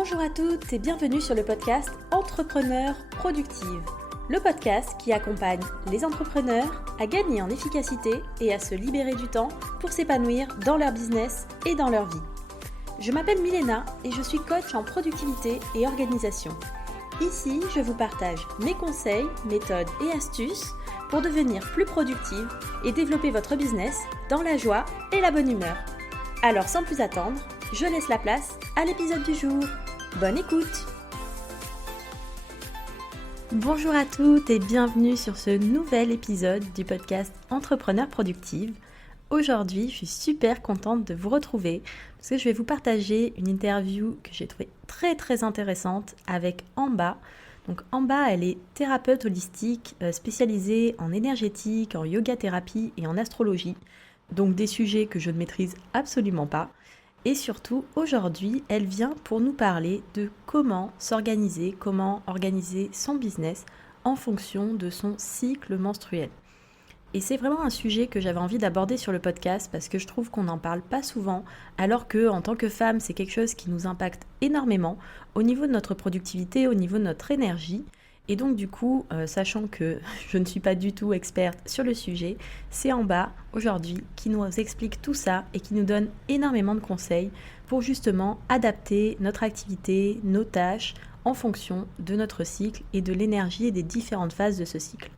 Bonjour à toutes et bienvenue sur le podcast Entrepreneurs Productives, le podcast qui accompagne les entrepreneurs à gagner en efficacité et à se libérer du temps pour s'épanouir dans leur business et dans leur vie. Je m'appelle Milena et je suis coach en productivité et organisation. Ici, je vous partage mes conseils, méthodes et astuces pour devenir plus productive et développer votre business dans la joie et la bonne humeur. Alors sans plus attendre, je laisse la place à l'épisode du jour. Bonne écoute! Bonjour à toutes et bienvenue sur ce nouvel épisode du podcast Entrepreneurs Productives. Aujourd'hui, je suis super contente de vous retrouver parce que je vais vous partager une interview que j'ai trouvée très intéressante avec Amba. Donc Amba, elle est thérapeute holistique spécialisée en énergétique, en yoga thérapie et en astrologie. Donc des sujets que je ne maîtrise absolument pas. Et surtout, aujourd'hui, elle vient pour nous parler de comment s'organiser, comment organiser son business en fonction de son cycle menstruel. Et c'est vraiment un sujet que j'avais envie d'aborder sur le podcast parce que je trouve qu'on n'en parle pas souvent, alors que en tant que femme, c'est quelque chose qui nous impacte énormément au niveau de notre productivité, au niveau de notre énergie. Et donc du coup, sachant que je ne suis pas du tout experte sur le sujet, c'est Amba aujourd'hui qui nous explique tout ça et qui nous donne énormément de conseils pour justement adapter notre activité, nos tâches en fonction de notre cycle et de l'énergie et des différentes phases de ce cycle.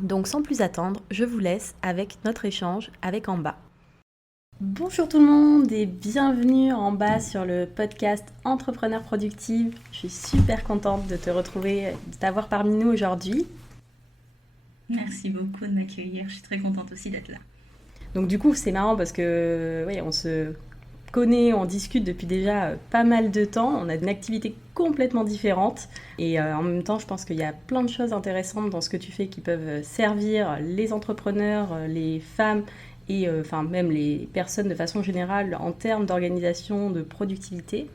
Donc sans plus attendre, je vous laisse avec notre échange avec Amba. Bonjour tout le monde et bienvenue Amba sur le podcast Entrepreneurs Productives. Je suis super contente de te retrouver, de t'avoir parmi nous aujourd'hui. Merci beaucoup de m'accueillir, je suis très contente aussi d'être là. Donc du coup c'est marrant parce que on se connaît, on discute depuis déjà pas mal de temps, on a une activité complètement différente et en même temps je pense qu'il y a plein de choses intéressantes dans ce que tu fais qui peuvent servir les entrepreneurs, les femmes et même les personnes de façon générale en termes d'organisation, de productivité.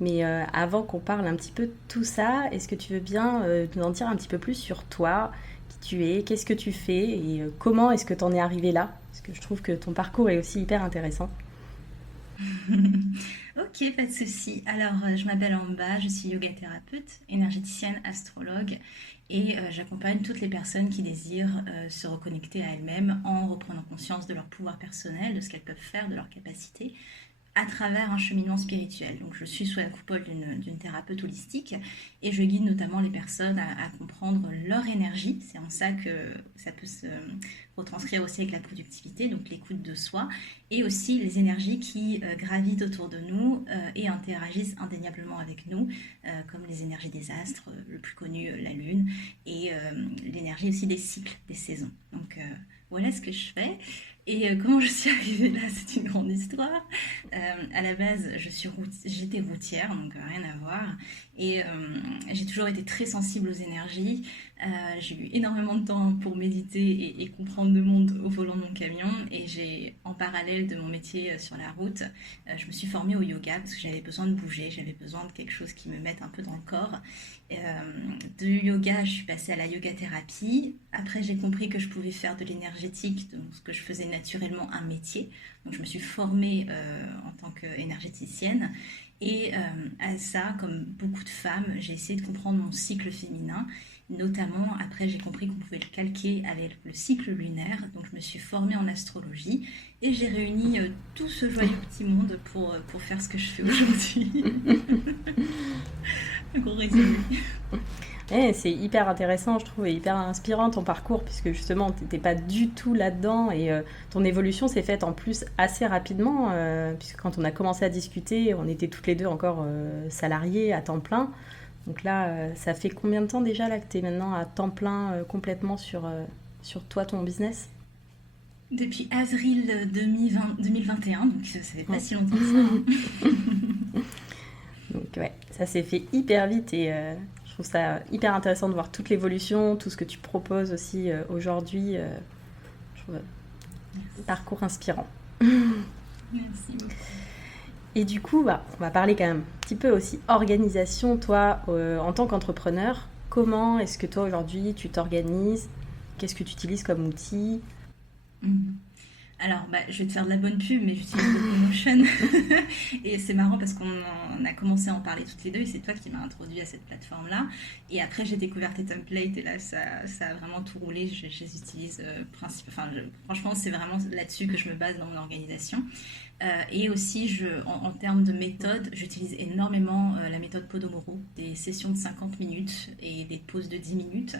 Mais avant qu'on parle un petit peu de tout ça, est-ce que tu veux bien nous en dire un petit peu plus sur toi, qui tu es, qu'est-ce que tu fais et comment est-ce que tu en es arrivé là? Parce que je trouve que ton parcours est aussi hyper intéressant. Ok, pas de souci. Alors, je m'appelle Amba, je suis yoga thérapeute, énergéticienne, astrologue et j'accompagne toutes les personnes qui désirent se reconnecter à elles-mêmes en reprenant conscience de leur pouvoir personnel, de ce qu'elles peuvent faire, de leurs capacités à travers un cheminement spirituel. Donc je suis sous la coupole d'une thérapeute holistique et je guide notamment les personnes à comprendre leur énergie. C'est en ça que ça peut se retranscrire aussi avec la productivité, donc l'écoute de soi, et aussi les énergies qui gravitent autour de nous et interagissent indéniablement avec nous, comme les énergies des astres, le plus connu la lune, et l'énergie aussi des cycles, des saisons. Donc voilà ce que je fais. Et comment je suis arrivée là, c'est une grande histoire. À la base, j'étais routière, donc rien à voir. Et j'ai toujours été très sensible aux énergies. J'ai eu énormément de temps pour méditer et comprendre le monde au volant de mon camion. Et j'ai, en parallèle de mon métier sur la route, je me suis formée au yoga parce que j'avais besoin de bouger, j'avais besoin de quelque chose qui me mette un peu dans le corps. Du yoga, je suis passée à la yoga thérapie. Après, j'ai compris que je pouvais faire de l'énergétique, donc ce que je faisais naturellement un métier. Donc, je me suis formée en tant qu'énergéticienne. Et à ça, comme beaucoup de femmes, j'ai essayé de comprendre mon cycle féminin. Notamment, après, j'ai compris qu'on pouvait le calquer avec le cycle lunaire. Donc, je me suis formée en astrologie et j'ai réuni tout ce joyeux petit monde pour faire ce que je fais aujourd'hui. Un gros résumé. C'est hyper intéressant, je trouve, et hyper inspirant ton parcours, puisque justement, tu n'étais pas du tout là-dedans, et ton évolution s'est faite en plus assez rapidement, puisque quand on a commencé à discuter, on était toutes les deux encore salariées à temps plein. Donc là, ça fait combien de temps déjà là, que tu es maintenant à temps plein complètement sur toi, ton business? Depuis avril 2021, donc ça fait pas si longtemps que ça. Donc ouais, ça s'est fait hyper vite et je trouve ça hyper intéressant de voir toute l'évolution, tout ce que tu proposes aussi aujourd'hui. Je trouve un parcours inspirant. Merci beaucoup. Et du coup, on va parler quand même un petit peu aussi organisation. Toi, en tant qu'entrepreneur, comment est-ce que toi aujourd'hui tu t'organises? Qu'est-ce que tu utilises comme outil? Alors, je vais te faire de la bonne pub, mais j'utilise beaucoup Notion. Et c'est marrant parce qu'on a commencé à en parler toutes les deux et c'est toi qui m'as introduit à cette plateforme-là. Et après, j'ai découvert tes templates et là, ça a vraiment tout roulé. Je les utilise franchement, c'est vraiment là-dessus que je me base dans mon organisation. Et aussi, en termes de méthode, j'utilise énormément la méthode Podomoro, des sessions de 50 minutes et des pauses de 10 minutes.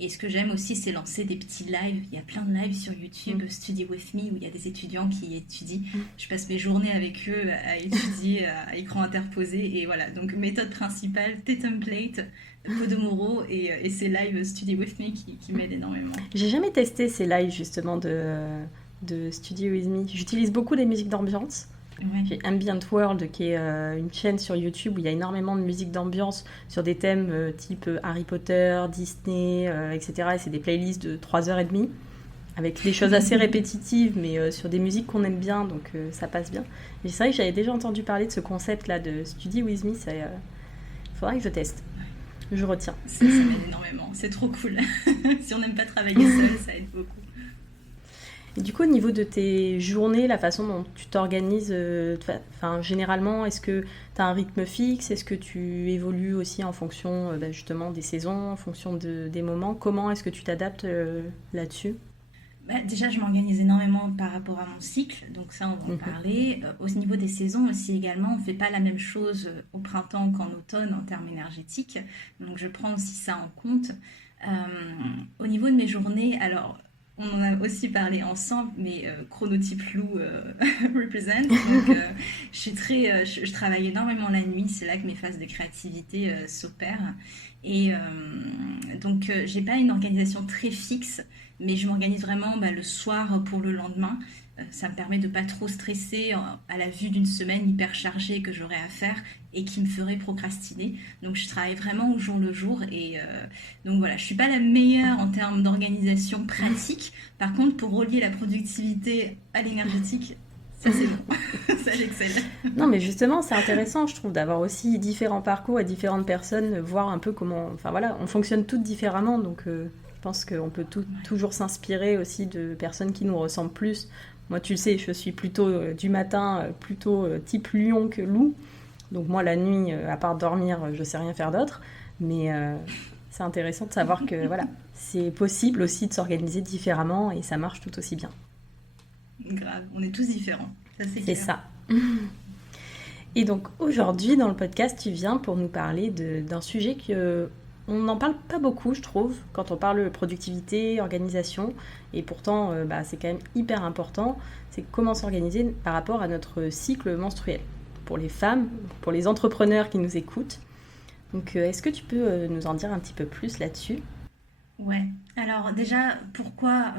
Et ce que j'aime aussi, c'est lancer des petits lives. Il y a plein de lives sur YouTube, Study With Me, où il y a des étudiants qui étudient. Je passe mes journées avec eux à étudier à écran interposé. Et voilà, donc méthode principale, tes templates, Podomoro et ces lives Study With Me qui m'aident énormément. J'ai jamais testé ces lives justement de Study With Me. J'utilise beaucoup les musiques d'ambiance. Ouais. J'ai Ambient World qui est une chaîne sur YouTube où il y a énormément de musique d'ambiance sur des thèmes type Harry Potter, Disney, etc. Et c'est des playlists de 3h30 avec des choses assez répétitives mais sur des musiques qu'on aime bien, donc ça passe bien. Et c'est vrai que j'avais déjà entendu parler de ce concept-là de Study With Me, il faudra que je teste. Je retiens. Ça m'aide énormément, c'est trop cool. Si on n'aime pas travailler seul, ça aide beaucoup. Et du coup, au niveau de tes journées, la façon dont tu t'organises, généralement, est-ce que tu as un rythme fixe? Est-ce que tu évolues aussi en fonction justement des saisons, en fonction des moments? Comment est-ce que tu t'adaptes là-dessus? Déjà, je m'organise énormément par rapport à mon cycle, donc ça, on va en parler. Au niveau des saisons aussi également, on ne fait pas la même chose au printemps qu'en automne en termes énergétiques, donc je prends aussi ça en compte. Au niveau de mes journées, alors on en a aussi parlé ensemble, mais chronotype loup represent. Donc, je travaille énormément la nuit. C'est là que mes phases de créativité s'opèrent. Et donc, j'ai pas une organisation très fixe, mais je m'organise vraiment le soir pour le lendemain. Ça me permet de pas trop stresser à la vue d'une semaine hyper chargée que j'aurais à faire et qui me ferait procrastiner. Donc je travaille vraiment au jour le jour et donc voilà, je suis pas la meilleure en termes d'organisation pratique. Par contre, pour relier la productivité à l'énergétique, ça c'est bon, ça j'excelle. Non, mais justement, c'est intéressant, je trouve, d'avoir aussi différents parcours et différentes personnes, voir un peu comment... Enfin voilà, on fonctionne toutes différemment, donc je pense qu'on peut toujours s'inspirer aussi de personnes qui nous ressemblent plus. Moi, tu le sais, je suis plutôt du matin, plutôt type lion que loup. Donc moi, la nuit, à part dormir, je sais rien faire d'autre. Mais c'est intéressant de savoir que voilà, c'est possible aussi de s'organiser différemment et ça marche tout aussi bien. Grave, on est tous différents. Ça, c'est C'est clair. ça. Et donc aujourd'hui, dans le podcast, tu viens pour nous parler d'un sujet on n'en parle pas beaucoup, je trouve, quand on parle productivité, organisation. Et pourtant, c'est quand même hyper important. C'est comment s'organiser par rapport à notre cycle menstruel. Pour les femmes, pour les entrepreneurs qui nous écoutent. Donc, est-ce que tu peux nous en dire un petit peu plus là-dessus? Ouais. Alors déjà, pourquoi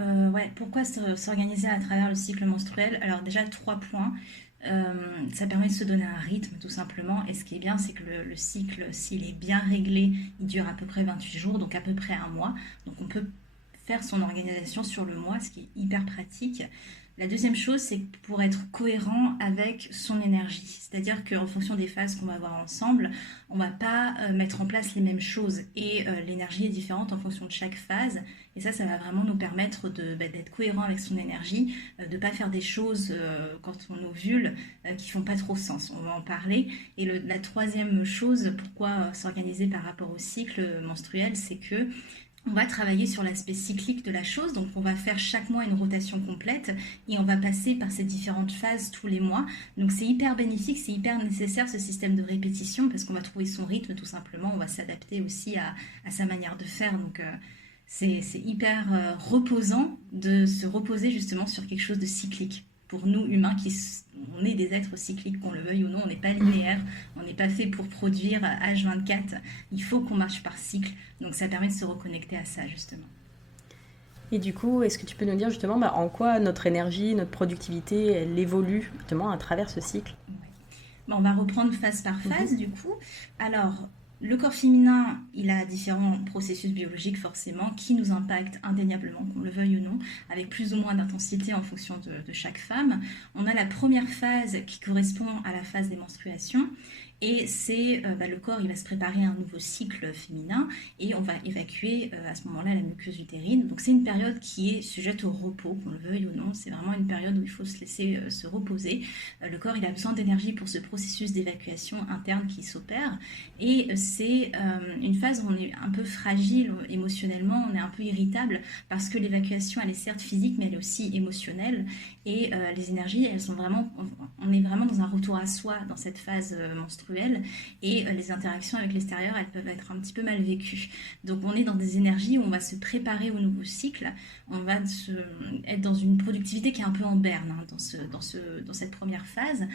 s'organiser à travers le cycle menstruel? Alors déjà, 3 points. Ça permet de se donner un rythme tout simplement. Et ce qui est bien, c'est que le cycle, s'il est bien réglé, il dure à peu près 28 jours, donc à peu près un mois. Donc on peut faire son organisation sur le mois, ce qui est hyper pratique. La deuxième chose, c'est pour être cohérent avec son énergie. C'est-à-dire qu'en fonction des phases qu'on va avoir ensemble, on ne va pas mettre en place les mêmes choses. Et l'énergie est différente en fonction de chaque phase. Et ça va vraiment nous permettre d'être cohérent avec son énergie, de ne pas faire des choses quand on ovule qui font pas trop sens. On va en parler. Et la troisième chose, pourquoi s'organiser par rapport au cycle menstruel, c'est que on va travailler sur l'aspect cyclique de la chose, donc on va faire chaque mois une rotation complète et on va passer par ces différentes phases tous les mois. Donc c'est hyper bénéfique, c'est hyper nécessaire ce système de répétition parce qu'on va trouver son rythme tout simplement, on va s'adapter aussi à sa manière de faire. Donc c'est hyper reposant de se reposer justement sur quelque chose de cyclique. Pour nous humains, on est des êtres cycliques, qu'on le veuille ou non, on n'est pas linéaire, on n'est pas fait pour produire H24, il faut qu'on marche par cycle, donc ça permet de se reconnecter à ça justement. Et du coup, est-ce que tu peux nous dire justement en quoi notre énergie, notre productivité, elle évolue justement à travers ce cycle? On va reprendre phase par phase du coup. Alors, le corps féminin, il a différents processus biologiques forcément qui nous impactent indéniablement, qu'on le veuille ou non, avec plus ou moins d'intensité en fonction de chaque femme. On a la première phase qui correspond à la phase des menstruations Et c'est le corps, il va se préparer à un nouveau cycle féminin et on va évacuer à ce moment-là la muqueuse utérine. Donc c'est une période qui est sujette au repos, qu'on le veuille ou non. C'est vraiment une période où il faut se laisser se reposer. Le corps, il a besoin d'énergie pour ce processus d'évacuation interne qui s'opère. Et c'est une phase où on est un peu fragile émotionnellement, on est un peu irritable parce que l'évacuation, elle est certes physique, mais elle est aussi émotionnelle. Et les énergies, elles sont vraiment, on est vraiment dans un retour à soi dans cette phase menstruelle et les interactions avec l'extérieur, elles peuvent être un petit peu mal vécues. Donc on est dans des énergies où on va se préparer au nouveau cycle, on va être dans une productivité qui est un peu en berne dans cette première phase.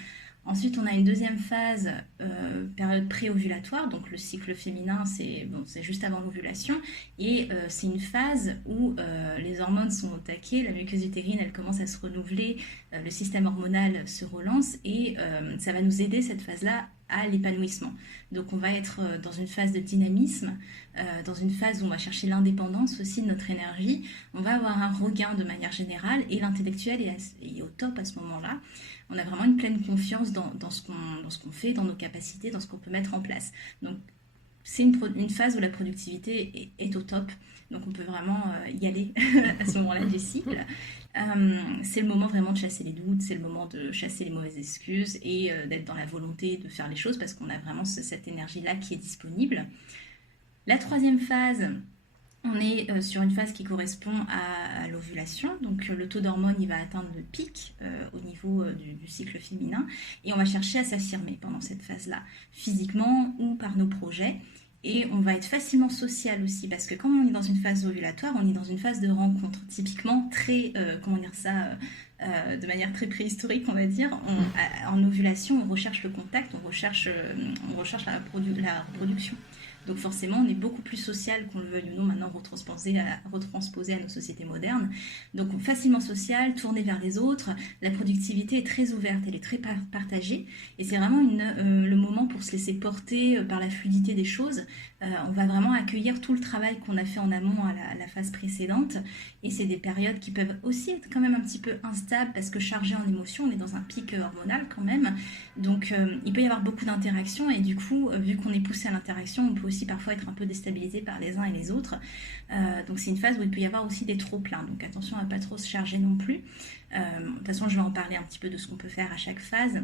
Ensuite, on a une deuxième phase, période pré-ovulatoire, donc le cycle féminin, c'est juste avant l'ovulation, et c'est une phase où les hormones sont au taquet, la muqueuse utérine, elle commence à se renouveler, le système hormonal se relance, et ça va nous aider, cette phase-là, à l'épanouissement. Donc on va être dans une phase de dynamisme, dans une phase où on va chercher l'indépendance aussi de notre énergie, on va avoir un regain de manière générale, et l'intellectuel est au top à ce moment-là. On a vraiment une pleine confiance dans ce qu'on fait, dans nos capacités, dans ce qu'on peut mettre en place. Donc c'est une phase où la productivité est au top. Donc on peut vraiment y aller à ce moment-là du cycle. C'est le moment vraiment de chasser les doutes, c'est le moment de chasser les mauvaises excuses et d'être dans la volonté de faire les choses parce qu'on a vraiment cette énergie-là qui est disponible. La troisième phase, on est sur une phase qui correspond à l'ovulation, donc le taux d'hormones il va atteindre le pic au niveau du cycle féminin et on va chercher à s'affirmer pendant cette phase-là, physiquement ou par nos projets. Et on va être facilement social aussi, parce que quand on est dans une phase ovulatoire, on est dans une phase de rencontre, typiquement très, de manière très préhistorique, on va dire. En ovulation, on recherche le contact, on recherche la reproduction. Donc forcément, on est beaucoup plus social, qu'on le veuille ou non, maintenant retransposé à nos sociétés modernes. Donc facilement social, tourné vers les autres. La productivité est très ouverte, elle est très partagée. Et c'est vraiment le moment pour se laisser porter par la fluidité des choses. On va vraiment accueillir tout le travail qu'on a fait en amont à la phase précédente. Et c'est des périodes qui peuvent aussi être quand même un petit peu instables parce que chargées en émotions, on est dans un pic hormonal quand même. Donc il peut y avoir beaucoup d'interactions et du coup, vu qu'on est poussé à l'interaction, on peut aussi parfois être un peu déstabilisé par les uns et les autres. Donc c'est une phase où il peut y avoir aussi des trop-pleins. Donc attention à ne pas trop se charger non plus. De toute façon, je vais en parler un petit peu de ce qu'on peut faire à chaque phase.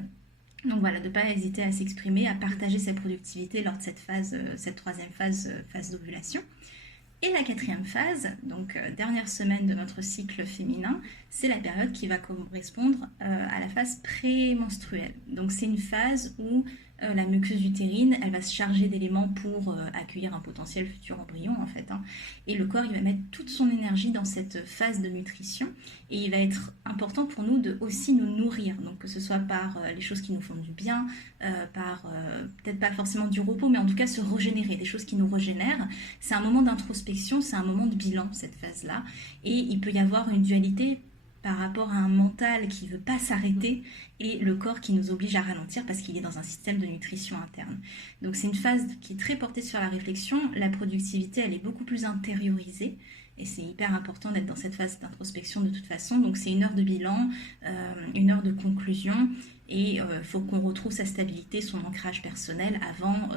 Donc voilà, de ne pas hésiter à s'exprimer, à partager sa productivité lors de cette troisième phase d'ovulation. Et la quatrième phase, donc dernière semaine de notre cycle féminin, c'est la période qui va correspondre à la phase prémenstruelle. Donc c'est une phase où la muqueuse utérine, elle va se charger d'éléments pour accueillir un potentiel futur embryon en fait. Et le corps, il va mettre toute son énergie dans cette phase de nutrition et il va être important pour nous de aussi nous nourrir. Donc que ce soit par les choses qui nous font du bien, par peut-être pas forcément du repos, mais en tout cas se régénérer, des choses qui nous régénèrent. C'est un moment d'introspection, c'est un moment de bilan cette phase-là. Et il peut y avoir une dualité par rapport à un mental qui ne veut pas s'arrêter et le corps qui nous oblige à ralentir parce qu'il est dans un système de nutrition interne. Donc c'est une phase qui est très portée sur la réflexion. La productivité, elle est beaucoup plus intériorisée et c'est hyper important d'être dans cette phase d'introspection de toute façon. Donc c'est une heure de bilan, une heure de conclusion et il faut qu'on retrouve sa stabilité, son ancrage personnel avant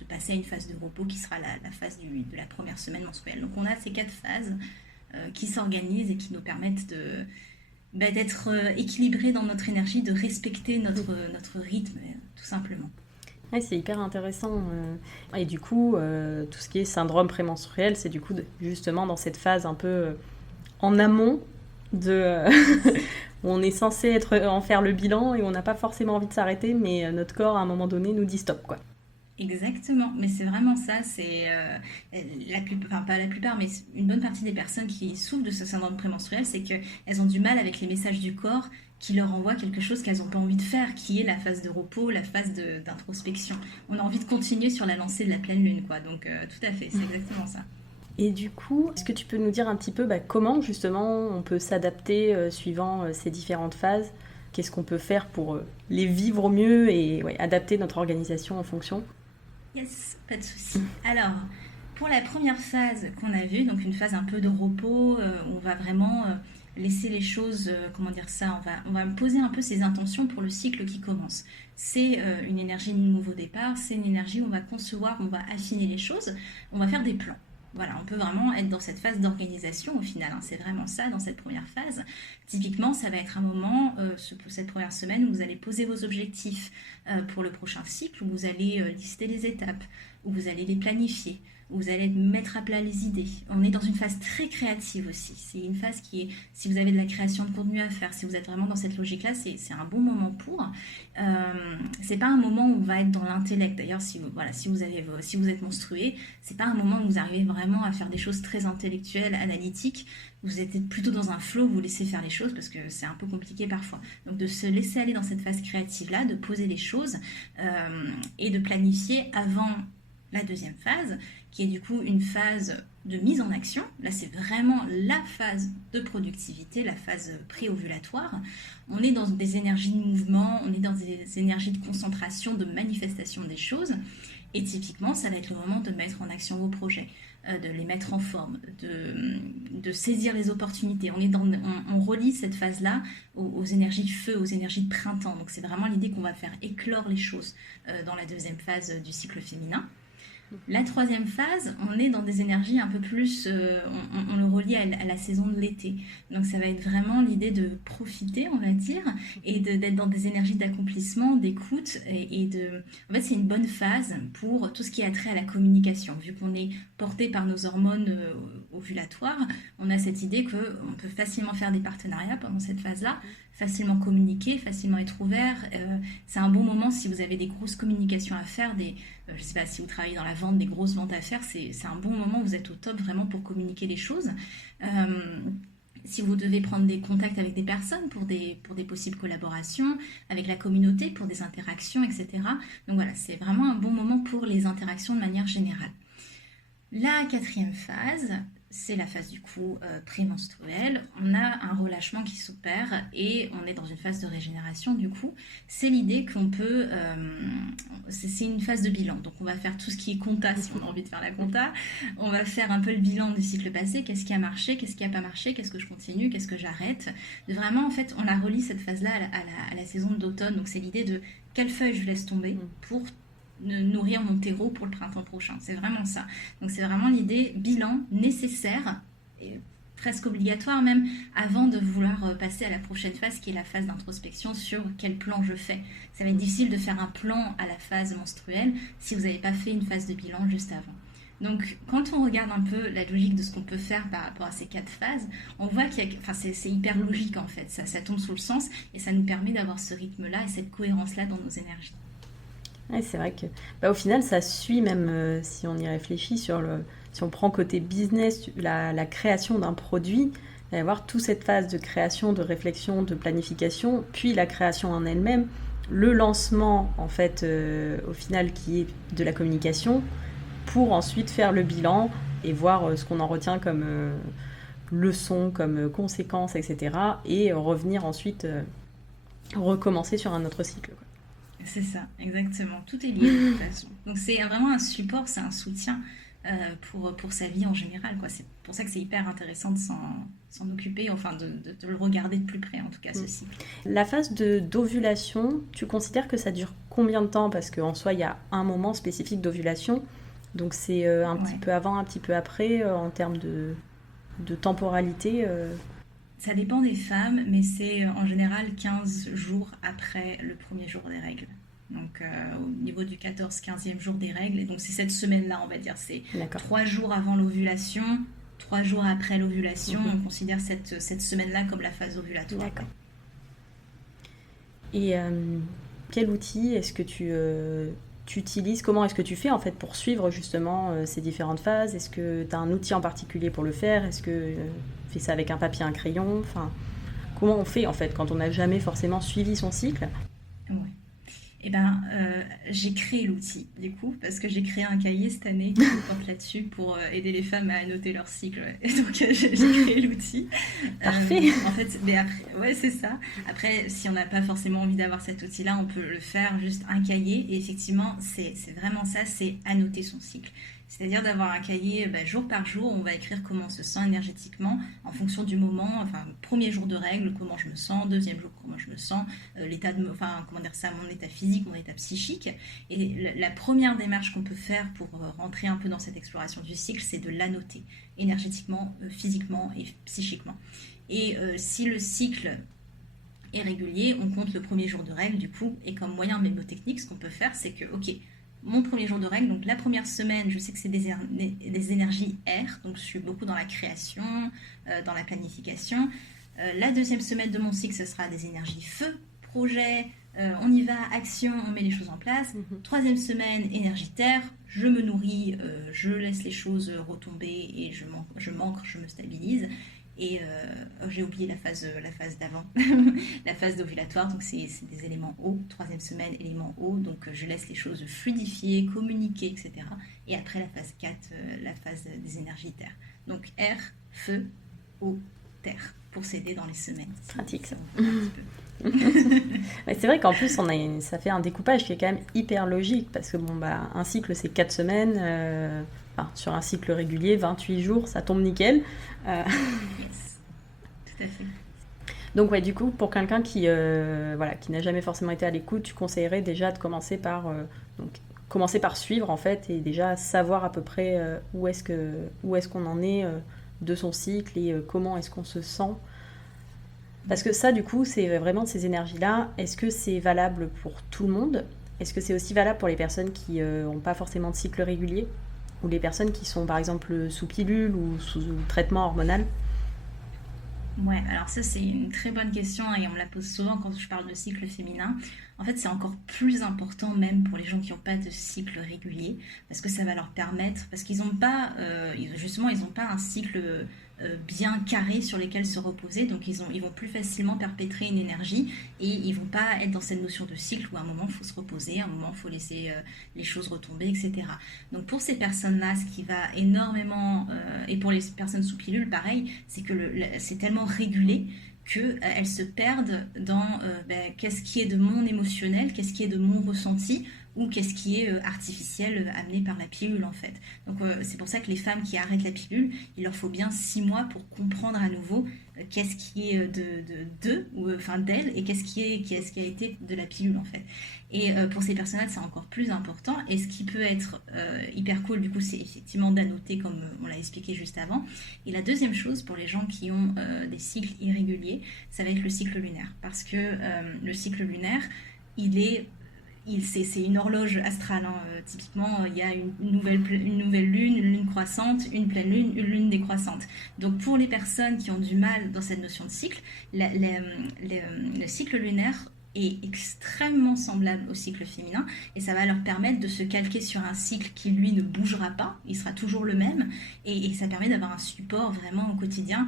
de passer à une phase de repos qui sera la phase de la première semaine menstruelle. Donc on a ces 4 phases qui s'organisent et qui nous permettent d'être équilibrés dans notre énergie, de respecter notre rythme, tout simplement. Ouais, c'est hyper intéressant. Et du coup, tout ce qui est syndrome prémenstruel, c'est du coup justement dans cette phase un peu en amont où on est censé en faire le bilan et on n'a pas forcément envie de s'arrêter, mais notre corps à un moment donné nous dit stop, quoi. Exactement, mais c'est vraiment ça, c'est pas la plupart, mais une bonne partie des personnes qui souffrent de ce syndrome prémenstruel, c'est qu'elles ont du mal avec les messages du corps qui leur envoient quelque chose qu'elles n'ont pas envie de faire, qui est la phase de repos, la phase d'introspection. On a envie de continuer sur la lancée de la pleine lune, quoi. Donc tout à fait, c'est exactement ça. Et du coup, est-ce que tu peux nous dire un petit peu comment justement on peut s'adapter suivant ces différentes phases ? Qu'est-ce qu'on peut faire pour les vivre mieux et adapter notre organisation en fonction ? Yes, pas de souci. Alors, pour la première phase qu'on a vue, donc une phase un peu de repos, où on va vraiment laisser les choses, comment dire ça, on va poser un peu ses intentions pour le cycle qui commence. C'est une énergie de nouveau départ, c'est une énergie où on va concevoir, on va affiner les choses, on va faire des plans. Voilà, on peut vraiment être dans cette phase d'organisation au final, hein, c'est vraiment ça dans cette première phase. Typiquement, ça va être un moment, cette première semaine, où vous allez poser vos objectifs pour le prochain cycle, où vous allez lister les étapes, où vous allez les planifier, où vous allez mettre à plat les idées. On est dans une phase très créative aussi. C'est une phase qui est, si vous avez de la création de contenu à faire, si vous êtes vraiment dans cette logique-là, c'est un bon moment pour. C'est pas un moment où on va être dans l'intellect. D'ailleurs, si vous êtes menstrué, c'est pas un moment où vous arrivez vraiment à faire des choses très intellectuelles, analytiques. Vous êtes plutôt dans un flow, vous laissez faire les choses parce que c'est un peu compliqué parfois. Donc de se laisser aller dans cette phase créative-là, de poser les choses et de planifier avant la deuxième phase, qui est du coup une phase de mise en action. Là, c'est vraiment la phase de productivité, la phase pré-ovulatoire. On est dans des énergies de mouvement, on est dans des énergies de concentration, de manifestation des choses. Et typiquement, ça va être le moment de mettre en action vos projets, de les mettre en forme, de saisir les opportunités. On relie cette phase-là aux énergies de feu, aux énergies de printemps. Donc c'est vraiment l'idée qu'on va faire éclore les choses dans la deuxième phase du cycle féminin. La troisième phase, on est dans des énergies un peu plus, on le relie à la saison de l'été. Donc ça va être vraiment l'idée de profiter, on va dire, et d'être dans des énergies d'accomplissement, d'écoute. En fait, c'est une bonne phase pour tout ce qui a trait à la communication. Vu qu'on est porté par nos hormones ovulatoires, on a cette idée qu'on peut facilement faire des partenariats pendant cette phase-là, facilement communiquer, facilement être ouvert. C'est un bon moment si vous avez des grosses communications à faire, je ne sais pas si vous travaillez dans la vente, des grosses ventes à faire, c'est un bon moment où vous êtes au top vraiment pour communiquer les choses. Si vous devez prendre des contacts avec des personnes pour des possibles collaborations, avec la communauté, pour des interactions, etc. Donc voilà, c'est vraiment un bon moment pour les interactions de manière générale. La quatrième phase, c'est la phase du coup prémenstruelle. On a un relâchement qui s'opère et on est dans une phase de régénération du coup. C'est l'idée qu'on peut... c'est une phase de bilan. Donc on va faire tout ce qui est compta si on a envie de faire la compta. On va faire un peu le bilan du cycle passé. Qu'est-ce qui a marché? Qu'est-ce qui n'a pas marché? Qu'est-ce que je continue? Qu'est-ce que j'arrête? Vraiment en fait on la relie cette phase-là à la saison d'automne. Donc c'est l'idée de quelle feuille je laisse tomber pour nourrir mon terreau pour le printemps prochain. C'est vraiment ça. Donc c'est vraiment l'idée bilan nécessaire et presque obligatoire même avant de vouloir passer à la prochaine phase qui est la phase d'introspection sur quel plan je fais. Ça va être difficile de faire un plan à la phase menstruelle si vous n'avez pas fait une phase de bilan juste avant. Donc, quand on regarde un peu la logique de ce qu'on peut faire par rapport à ces 4 phases, on voit c'est hyper logique en fait. Ça tombe sous le sens et ça nous permet d'avoir ce rythme-là et cette cohérence-là dans nos énergies. Ouais, c'est vrai que au final, ça suit même si on y réfléchit si on prend côté business, la création d'un produit, il va y avoir toute cette phase de création, de réflexion, de planification, puis la création en elle-même, le lancement en fait au final qui est de la communication, pour ensuite faire le bilan et voir ce qu'on en retient comme leçon, comme conséquence, etc. Et revenir ensuite recommencer sur un autre cycle, quoi. C'est ça, exactement. Tout est lié de toute façon. Donc c'est vraiment un support, c'est un soutien pour sa vie en général, quoi. C'est pour ça que c'est hyper intéressant de s'en occuper, enfin de le regarder de plus près en tout cas, ce cycle. La phase d'ovulation, tu considères que ça dure combien de temps? Parce qu'en soi, il y a un moment spécifique d'ovulation, donc c'est un petit peu avant, un petit peu après, en termes de temporalité. Ça dépend des femmes, mais c'est en général 15 jours après le premier jour des règles. Donc au niveau du 14-15e jour des règles. Et donc c'est cette semaine-là, on va dire. C'est 3 jours avant l'ovulation, 3 jours après l'ovulation. On considère cette semaine-là comme la phase ovulatoire. D'accord. Et quel outil est-ce que tu utilises? Comment est-ce que tu fais en fait pour suivre justement ces différentes phases? Est-ce que tu as un outil en particulier pour le faire? Est-ce que tu fais ça avec un papier, un crayon? Enfin, comment on fait en fait quand on n'a jamais forcément suivi son cycle? Ouais. Eh ben, j'ai créé l'outil, du coup, parce que j'ai créé un cahier cette année qui porte là-dessus pour aider les femmes à annoter leur cycle. Ouais. Et donc, j'ai créé l'outil. Parfait. En fait, mais après, ouais, c'est ça. Après, si on n'a pas forcément envie d'avoir cet outil-là, on peut le faire juste un cahier. Et effectivement, c'est vraiment ça, c'est annoter son cycle. C'est-à-dire d'avoir un cahier jour par jour, on va écrire comment on se sent énergétiquement en fonction du moment, enfin premier jour de règle, comment je me sens, deuxième jour, comment je me sens, l'état de, enfin comment dire ça, mon état physique, mon état psychique. Et la première démarche qu'on peut faire pour rentrer un peu dans cette exploration du cycle, c'est de l'annoter énergétiquement, physiquement et psychiquement. Et si le cycle est régulier, on compte le premier jour de règle du coup, et comme moyen mnémotechnique, ce qu'on peut faire, c'est que, ok, mon premier jour de règle, donc la première semaine, je sais que c'est des énergies R, donc je suis beaucoup dans la création, dans la planification. La deuxième semaine de mon cycle, ce sera des énergies feu, projet, on y va, action, on met les choses en place. Troisième semaine, énergie terre, je me nourris, je laisse les choses retomber et je m'ancre, je me stabilise. Et j'ai oublié la phase d'avant, la phase d'ovulatoire, donc c'est des éléments eau, troisième semaine, élément eau, donc je laisse les choses fluidifier, communiquer, etc. Et après la phase 4, la phase des énergies terre. Donc air, feu, eau, terre, pour s'aider dans les semaines. Pratique ça. C'est vrai qu'en plus ça fait un découpage qui est quand même hyper logique, parce que un cycle c'est 4 semaines, sur un cycle régulier, 28 jours, ça tombe nickel. Yes, tout à fait. Donc du coup, pour quelqu'un qui n'a jamais forcément été à l'écoute, tu conseillerais déjà de commencer par suivre en fait, et déjà savoir à peu près où est-ce qu'on en est de son cycle et comment est-ce qu'on se sent. Parce que ça, du coup, c'est vraiment ces énergies-là. Est-ce que c'est valable pour tout le monde ? Est-ce que c'est aussi valable pour les personnes qui n'ont pas forcément de cycle régulier ? Ou les personnes qui sont, par exemple, sous pilule ou sous traitement hormonal ? Ouais, alors ça c'est une très bonne question et on me la pose souvent quand je parle de cycle féminin. En fait, c'est encore plus important même pour les gens qui n'ont pas de cycle régulier, parce que ça va leur permettre, parce qu'ils n'ont pas, justement, ils n'ont pas un cycle bien carré sur lesquels se reposer, donc ils vont plus facilement perpétrer une énergie et ils vont pas être dans cette notion de cycle où à un moment il faut se reposer, à un moment il faut laisser les choses retomber, etc. Donc pour ces personnes-là, ce qui va énormément, et pour les personnes sous pilule, pareil, c'est que c'est tellement régulé qu'elles se perdent dans qu'est-ce qui est de mon émotionnel, qu'est-ce qui est de mon ressenti, ou qu'est-ce qui est artificiel amené par la pilule en fait. Donc c'est pour ça que les femmes qui arrêtent la pilule, il leur faut bien 6 mois pour comprendre à nouveau qu'est-ce qui est d'elles et qu'est-ce qui a été de la pilule en fait. Et pour ces personnes-là, c'est encore plus important. Et ce qui peut être hyper cool, du coup, c'est effectivement d'annoter comme on l'a expliqué juste avant. Et la deuxième chose, pour les gens qui ont des cycles irréguliers, ça va être le cycle lunaire. Parce que le cycle lunaire, c'est une horloge astrale. Hein. Typiquement, il y a une nouvelle lune, une lune croissante, une pleine lune, une lune décroissante. Donc pour les personnes qui ont du mal dans cette notion de cycle, le cycle lunaire est extrêmement semblable au cycle féminin et ça va leur permettre de se calquer sur un cycle qui lui ne bougera pas, il sera toujours le même et ça permet d'avoir un support vraiment au quotidien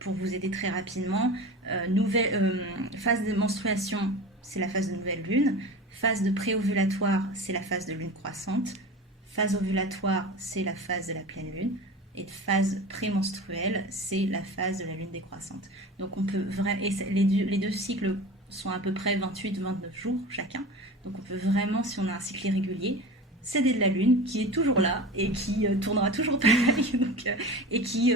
pour vous aider très rapidement. Phase de menstruation, c'est la phase de nouvelle lune. Phase de préovulatoire, c'est la phase de lune croissante. Phase ovulatoire, c'est la phase de la pleine lune. Et phase prémenstruelle, c'est la phase de la lune décroissante. Donc on peut les deux cycles sont à peu près 28-29 jours chacun. Donc on peut vraiment, si on a un cycle irrégulier, s'aider de la lune qui est toujours là et qui tournera toujours pareil. Et qui,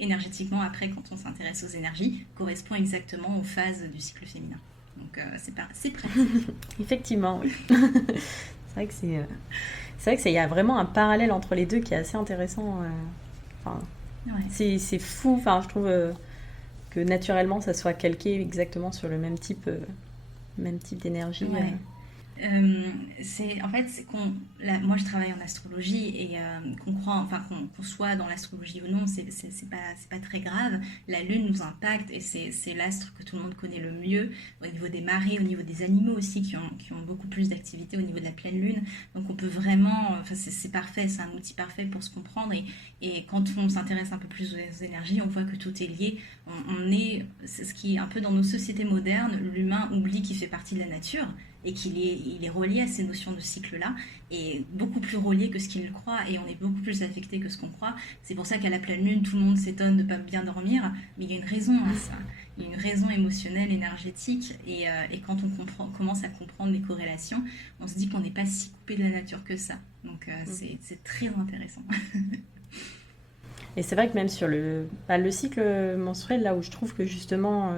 énergétiquement, après, quand on s'intéresse aux énergies, correspond exactement aux phases du cycle féminin. Donc c'est pratique. Effectivement, oui. C'est vrai que il y a vraiment un parallèle entre les deux qui est assez intéressant. Ouais. C'est fou. Enfin, je trouve que naturellement, ça soit calqué exactement sur le même type d'énergie. Ouais. Moi je travaille en astrologie et qu'on soit dans l'astrologie ou non, c'est pas très grave. La lune nous impacte et c'est l'astre que tout le monde connaît le mieux au niveau des marées, au niveau des animaux aussi qui ont beaucoup plus d'activité au niveau de la pleine lune. Donc on peut vraiment, c'est parfait, c'est un outil parfait pour se comprendre et quand on s'intéresse un peu plus aux énergies, on voit que tout est lié. C'est ce qui est un peu dans nos sociétés modernes, l'humain oublie qu'il fait partie de la nature et qu'il est relié à ces notions de cycle-là, et beaucoup plus relié que ce qu'il croit, et on est beaucoup plus affecté que ce qu'on croit. C'est pour ça qu'à la pleine lune, tout le monde s'étonne de ne pas bien dormir, mais il y a une raison à ça. Il y a une raison émotionnelle, énergétique, et quand on commence à comprendre les corrélations, on se dit qu'on n'est pas si coupé de la nature que ça. Donc c'est très intéressant. Et c'est vrai que même sur le cycle menstruel, là où je trouve que justement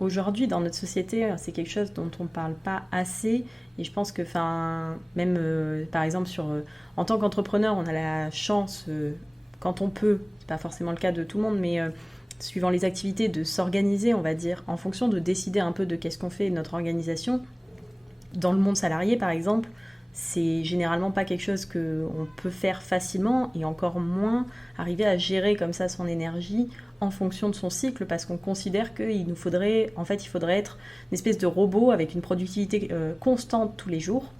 aujourd'hui dans notre société, c'est quelque chose dont on ne parle pas assez. Et je pense que même par exemple en tant qu'entrepreneur, on a la chance, quand on peut, c'est pas forcément le cas de tout le monde, mais suivant les activités, de s'organiser, on va dire, en fonction de décider un peu de qu'est-ce qu'on fait de notre organisation. Dans le monde salarié, par exemple, c'est généralement pas quelque chose qu'on peut faire facilement et encore moins arriver à gérer comme ça son énergie en fonction de son cycle parce qu'on considère qu'il faudrait être une espèce de robot avec une productivité constante tous les jours.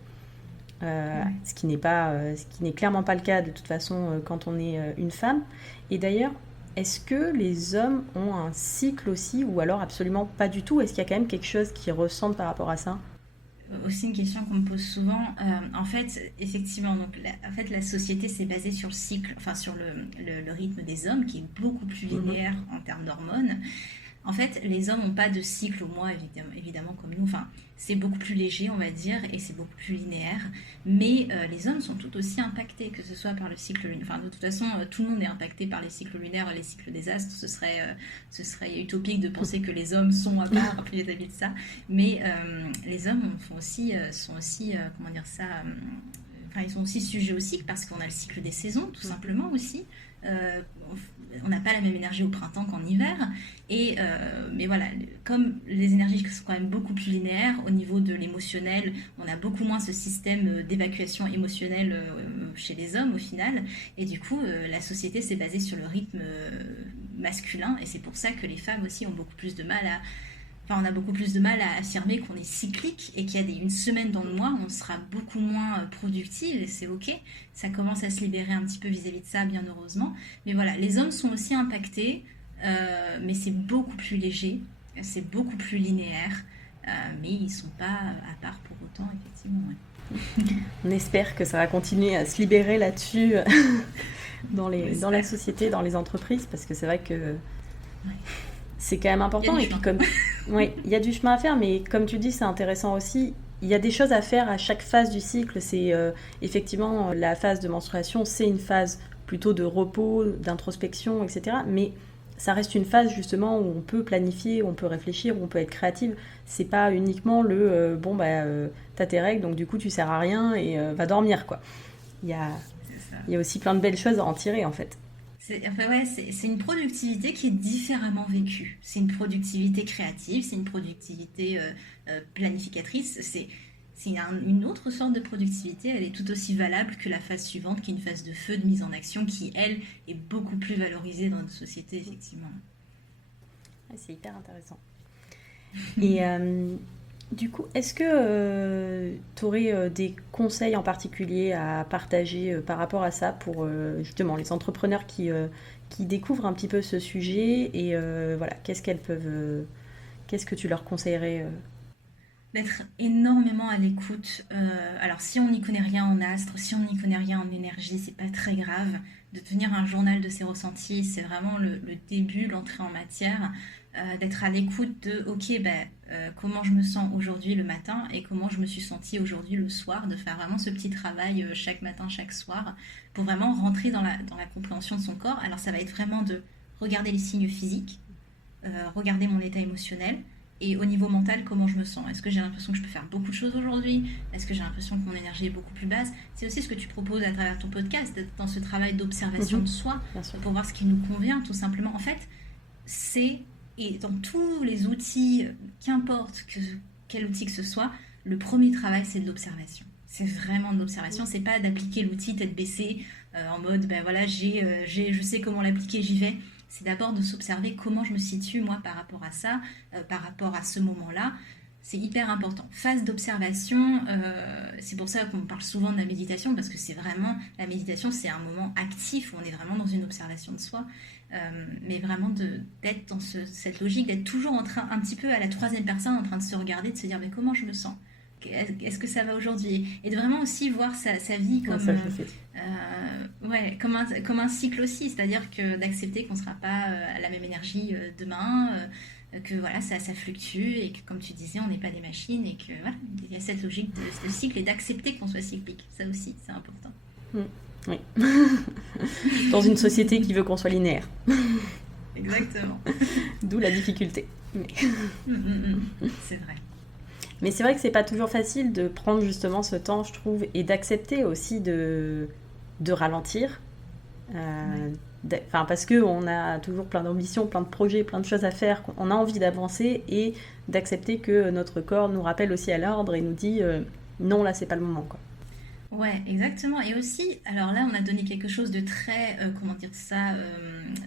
Ce qui n'est clairement pas le cas de toute façon quand on est une femme. Et d'ailleurs, est-ce que les hommes ont un cycle aussi ou alors absolument pas du tout? Est-ce qu'il y a quand même quelque chose qui ressemble par rapport à ça? Aussi une question qu'on me pose souvent. En fait, effectivement, donc en fait, la société s'est basée sur le cycle, enfin sur le rythme des hommes, qui est beaucoup plus linéaire en termes d'hormones. En fait, les hommes n'ont pas de cycle au mois, évidemment comme nous. Enfin, c'est beaucoup plus léger, on va dire, et c'est beaucoup plus linéaire. Mais les hommes sont tout aussi impactés, que ce soit par le cycle lunaire. Enfin, de toute façon, tout le monde est impacté par les cycles lunaires, les cycles des astres. Ce serait utopique de penser que les hommes sont à part vis-à-vis de ça. Mais les hommes sont aussi, comment dire ça, enfin, ils sont aussi sujets au cycle parce qu'on a le cycle des saisons, tout simplement aussi. Euh, on n'a pas la même énergie au printemps qu'en hiver. Mais voilà, comme les énergies sont quand même beaucoup plus linéaires, au niveau de l'émotionnel, on a beaucoup moins ce système d'évacuation émotionnelle chez les hommes au final. Et du coup, la société s'est basée sur le rythme masculin. Et c'est pour ça que les femmes aussi ont beaucoup plus de mal à... Enfin, on a beaucoup plus de mal à affirmer qu'on est cyclique et qu'il y a une semaine dans le mois, on sera beaucoup moins productive et c'est ok. Ça commence à se libérer un petit peu vis-à-vis de ça, bien heureusement. Mais voilà, les hommes sont aussi impactés, mais c'est beaucoup plus léger, c'est beaucoup plus linéaire, mais ils ne sont pas à part pour autant, effectivement. Ouais. On espère que ça va continuer à se libérer là-dessus dans la société, dans les entreprises, parce que c'est vrai que... Ouais. C'est quand même important. Et puis oui, il y a du chemin à faire, mais comme tu dis, c'est intéressant aussi. Il y a des choses à faire à chaque phase du cycle. C'est effectivement la phase de menstruation, c'est une phase plutôt de repos, d'introspection, etc. Mais ça reste une phase justement où on peut planifier, où on peut réfléchir, où on peut être créative. C'est pas uniquement t'as tes règles, donc du coup tu sers à rien et va dormir quoi. Il y a aussi plein de belles choses à en tirer en fait. C'est une productivité qui est différemment vécue. C'est une productivité créative, c'est une productivité planificatrice. Une autre sorte de productivité. Elle est tout aussi valable que la phase suivante, qui est une phase de feu, de mise en action, qui, elle, est beaucoup plus valorisée dans notre société, effectivement. C'est hyper intéressant. Et du coup, est-ce que tu aurais des conseils en particulier à partager par rapport à ça pour justement les entrepreneurs qui découvrent un petit peu ce sujet et voilà, qu'est-ce que tu leur conseillerais D'être énormément à l'écoute. Alors, si on n'y connaît rien en astre, si on n'y connaît rien en énergie, c'est pas très grave. De tenir un journal de ses ressentis, c'est vraiment le début, l'entrée en matière. D'être à l'écoute de, ok, comment je me sens aujourd'hui le matin et comment je me suis sentie aujourd'hui le soir, de faire vraiment ce petit travail chaque matin, chaque soir, pour vraiment rentrer dans la compréhension de son corps. Alors, ça va être vraiment de regarder les signes physiques, regarder mon état émotionnel, et au niveau mental, comment je me sens. Est-ce que j'ai l'impression que je peux faire beaucoup de choses aujourd'hui? Est-ce que j'ai l'impression que mon énergie est beaucoup plus basse? C'est aussi ce que tu proposes à travers ton podcast, d'être dans ce travail d'observation de soi, pour voir ce qui nous convient, tout simplement. En fait, et dans tous les outils, qu'importe quel outil que ce soit, le premier travail, c'est de l'observation. C'est vraiment de l'observation, c'est pas d'appliquer l'outil tête baissée, en mode, je sais comment l'appliquer, j'y vais. C'est d'abord de s'observer comment je me situe, moi, par rapport à ça, par rapport à ce moment-là. C'est hyper important. Phase d'observation, c'est pour ça qu'on parle souvent de la méditation, parce que c'est vraiment, la méditation, c'est un moment actif, où on est vraiment dans une observation de soi, mais vraiment d'être dans cette logique, d'être toujours en train, un petit peu à la troisième personne, en train de se regarder, de se dire, mais comment je me sens? Est-ce que ça va aujourd'hui? Et de vraiment aussi voir sa vie comme, comme un cycle aussi, c'est-à-dire que d'accepter qu'on ne sera pas à la même énergie demain, que voilà, ça fluctue et que comme tu disais, on n'est pas des machines et que voilà, il y a cette logique de cycle et d'accepter qu'on soit cyclique. Ça aussi, c'est important. Mm. Oui. Dans une société qui veut qu'on soit linéaire. Exactement. D'où la difficulté. Mais... C'est vrai. Mais c'est vrai que c'est pas toujours facile de prendre justement ce temps, je trouve, et d'accepter aussi de ralentir. Parce qu'on a toujours plein d'ambitions, plein de projets, plein de choses à faire, on a envie d'avancer et d'accepter que notre corps nous rappelle aussi à l'ordre et nous dit non, là c'est pas le moment, quoi. Ouais, exactement. Et aussi, alors là, on a donné quelque chose de très, comment dire ça,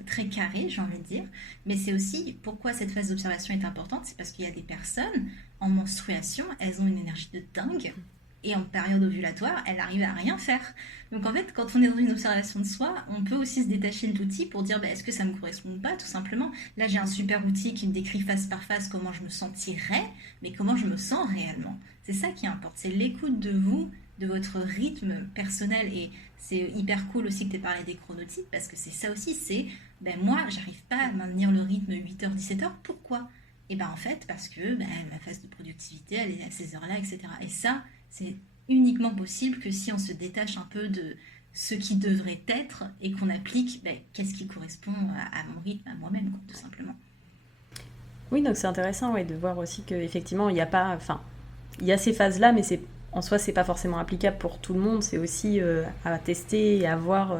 très carré, j'ai envie de dire. Mais c'est aussi pourquoi cette phase d'observation est importante, c'est parce qu'il y a des personnes en menstruation, elles ont une énergie de dingue. Et en période ovulatoire, elles n'arrivent à rien faire. Donc en fait, quand on est dans une observation de soi, on peut aussi se détacher de l'outil pour dire est-ce que ça me correspond ou pas, tout simplement. Là, j'ai un super outil qui me décrit face par face comment je me sentirais, mais comment je me sens réellement. C'est ça qui importe, c'est l'écoute de vous, de votre rythme personnel. Et c'est hyper cool aussi que tu aies parlé des chronotypes, parce que c'est ça aussi, c'est moi, j'arrive pas à maintenir le rythme 8h-17h. Pourquoi? Et en fait, parce que ma phase de productivité, elle est à ces heures-là, etc. Et ça, c'est uniquement possible que si on se détache un peu de ce qui devrait être et qu'on applique qu'est-ce qui correspond à mon rythme, à moi-même, tout simplement. Oui, donc c'est intéressant de voir aussi qu'effectivement, il y a pas... Enfin, il y a ces phases-là, mais en soi, c'est pas forcément applicable pour tout le monde. C'est aussi à tester et à voir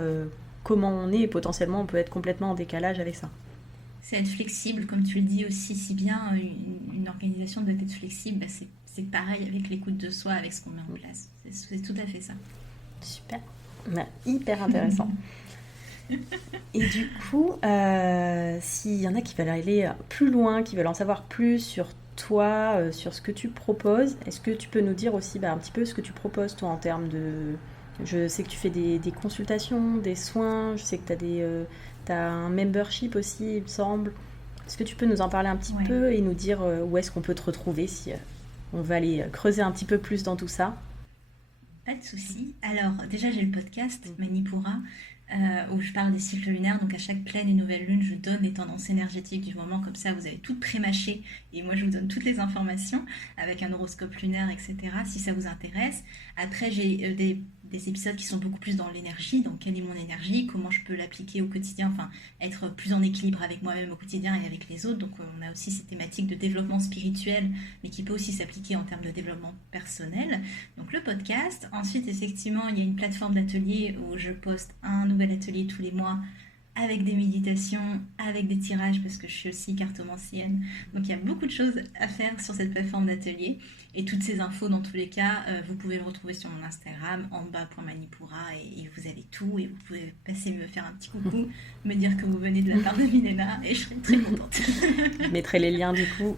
comment on est. Et potentiellement, on peut être complètement en décalage avec ça. C'est être flexible, comme tu le dis aussi si bien. Une organisation doit être flexible. C'est pareil avec l'écoute de soi, avec ce qu'on met en place. C'est tout à fait ça. Super. Hyper intéressant. Et du coup, s'il y en a qui veulent aller plus loin, qui veulent en savoir plus sur toi, sur ce que tu proposes, est-ce que tu peux nous dire aussi un petit peu ce que tu proposes, toi, en termes de... Je sais que tu fais des consultations, des soins, je sais que tu as un membership aussi, il me semble. Est-ce que tu peux nous en parler un petit peu et nous dire où est-ce qu'on peut te retrouver si on veut aller creuser un petit peu plus dans tout ça? Pas de souci. Alors, déjà, j'ai le podcast Manipura, où je parle des cycles lunaires. Donc, à chaque pleine et nouvelle lune, je donne les tendances énergétiques du moment. Comme ça, vous avez tout pré-mâché. Et moi, je vous donne toutes les informations avec un horoscope lunaire, etc. Si ça vous intéresse. Après, j'ai des épisodes qui sont beaucoup plus dans l'énergie. Donc, quelle est mon énergie? Comment je peux l'appliquer au quotidien? Enfin, être plus en équilibre avec moi-même au quotidien et avec les autres. Donc, on a aussi ces thématiques de développement spirituel, mais qui peut aussi s'appliquer en termes de développement personnel. Donc, le podcast. Ensuite, effectivement, il y a une plateforme d'atelier où je poste un nouvel atelier tous les mois avec des méditations, avec des tirages, parce que je suis aussi cartomancienne. Donc, il y a beaucoup de choses à faire sur cette plateforme d'atelier. Et toutes ces infos, dans tous les cas, vous pouvez le retrouver sur mon Instagram, amba.manipura, et vous avez tout. Et vous pouvez passer me faire un petit coucou, me dire que vous venez de la part de Milena, et je serai très contente. Je mettrai les liens, du coup,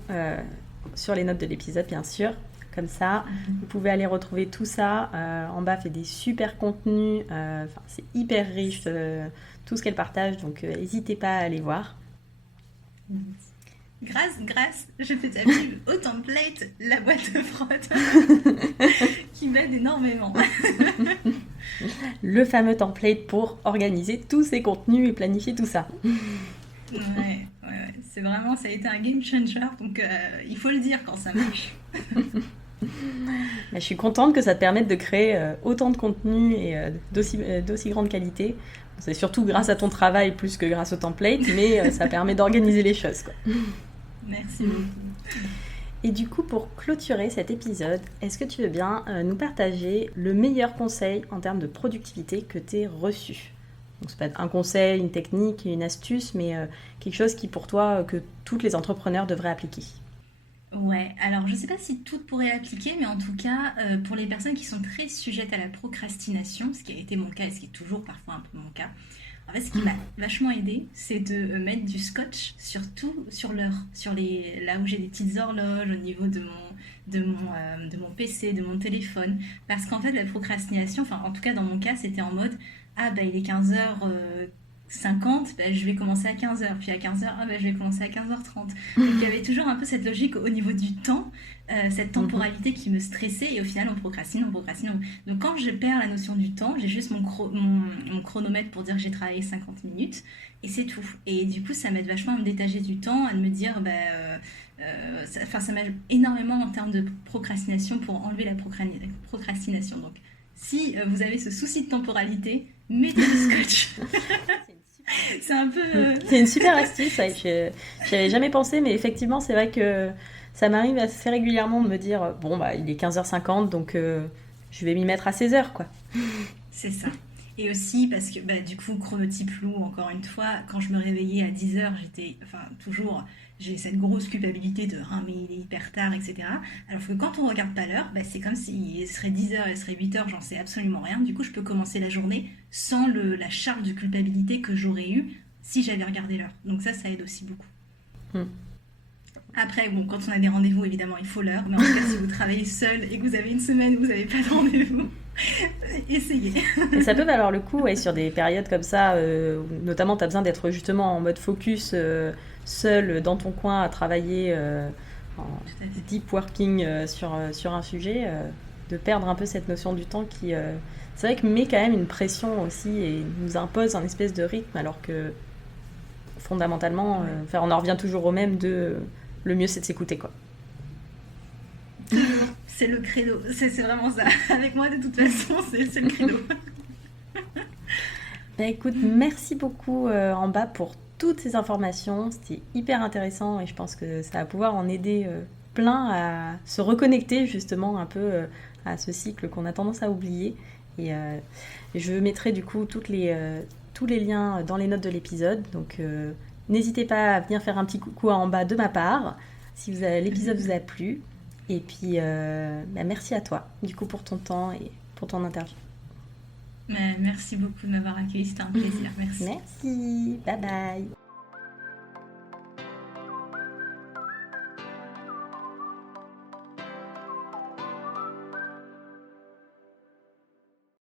sur les notes de l'épisode, bien sûr. Comme ça, vous pouvez aller retrouver tout ça. Amba fait des super contenus. C'est hyper riche, tout ce qu'elle partage. Donc, n'hésitez pas à aller voir. Grâce, je fais ta pub au template, la boîte de frotte, qui m'aide énormément. Le fameux template pour organiser tous ces contenus et planifier tout ça. Ouais. C'est vraiment, ça a été un game changer. Donc, il faut le dire quand ça marche. Je suis contente que ça te permette de créer autant de contenu et d'aussi grande qualité. C'est surtout grâce à ton travail plus que grâce au template, mais ça permet d'organiser les choses, quoi. Merci beaucoup. Et du coup, pour clôturer cet épisode, est-ce que tu veux bien nous partager le meilleur conseil en termes de productivité que tu aies reçu? Donc, c'est pas un conseil, une technique, une astuce, mais quelque chose qui, pour toi, que tous les entrepreneurs devraient appliquer. Ouais, alors je sais pas si toutes pourraient l'appliquer, mais en tout cas, pour les personnes qui sont très sujettes à la procrastination, ce qui a été mon cas et ce qui est toujours parfois un peu mon cas, en fait, ce qui m'a vachement aidé, c'est de mettre du scotch sur l'heure, là où j'ai des petites horloges au niveau de mon PC, de mon téléphone. Parce qu'en fait, la procrastination, enfin, en tout cas, dans mon cas, c'était en mode, il est 15h50, je vais commencer à 15h, puis à 15h, je vais commencer à 15h30. Donc il y avait toujours un peu cette logique au niveau du temps, cette temporalité qui me stressait, et au final on procrastine. Donc quand je perds la notion du temps, j'ai juste mon chronomètre pour dire que j'ai travaillé 50 minutes, et c'est tout. Et du coup ça m'aide vachement à me détacher du temps, à me dire, ça m'aide énormément en termes de procrastination pour enlever la procrastination. Donc Si vous avez ce souci de temporalité, mettez du scotch. C'est un peu... C'est une super astuce, ouais, j'y avais jamais pensé, mais effectivement, c'est vrai que ça m'arrive assez régulièrement de me dire, bon, bah, il est 15h50, donc je vais m'y mettre à 16h, quoi. C'est ça. Et aussi parce que du coup, chronotype loup, encore une fois, quand je me réveillais à 10h, toujours, j'ai cette grosse culpabilité de ah, mais il est hyper tard, etc. Alors que quand on regarde pas l'heure, c'est comme s'il serait 10h, il serait 8h, j'en sais absolument rien. Du coup, je peux commencer la journée sans la charge de culpabilité que j'aurais eue si j'avais regardé l'heure. Donc ça aide aussi beaucoup. Hmm. Après, bon, quand on a des rendez-vous, évidemment, il faut l'heure. Mais en tout cas, si vous travaillez seul et que vous avez une semaine où vous n'avez pas de rendez-vous, essayez. Et ça peut valoir le coup, ouais, sur des périodes comme ça, où notamment tu as besoin d'être justement en mode focus, seul dans ton coin à travailler en deep working sur un sujet, de perdre un peu cette notion du temps qui, c'est vrai que met quand même une pression aussi et nous impose un espèce de rythme, alors que fondamentalement, on en revient toujours au même de le mieux c'est de s'écouter, quoi. C'est le credo, c'est vraiment ça. Avec moi, de toute façon, c'est le credo. Écoute, merci beaucoup Amba pour toutes ces informations. C'était hyper intéressant et je pense que ça va pouvoir en aider plein à se reconnecter justement un peu à ce cycle qu'on a tendance à oublier. Et je mettrai du coup tous les liens dans les notes de l'épisode. Donc n'hésitez pas à venir faire un petit coucou à Amba de ma part si l'épisode vous a plu. Et puis merci à toi du coup pour ton temps et pour ton interview. Merci beaucoup de m'avoir accueilli, c'était un plaisir. Merci. Merci, bye bye.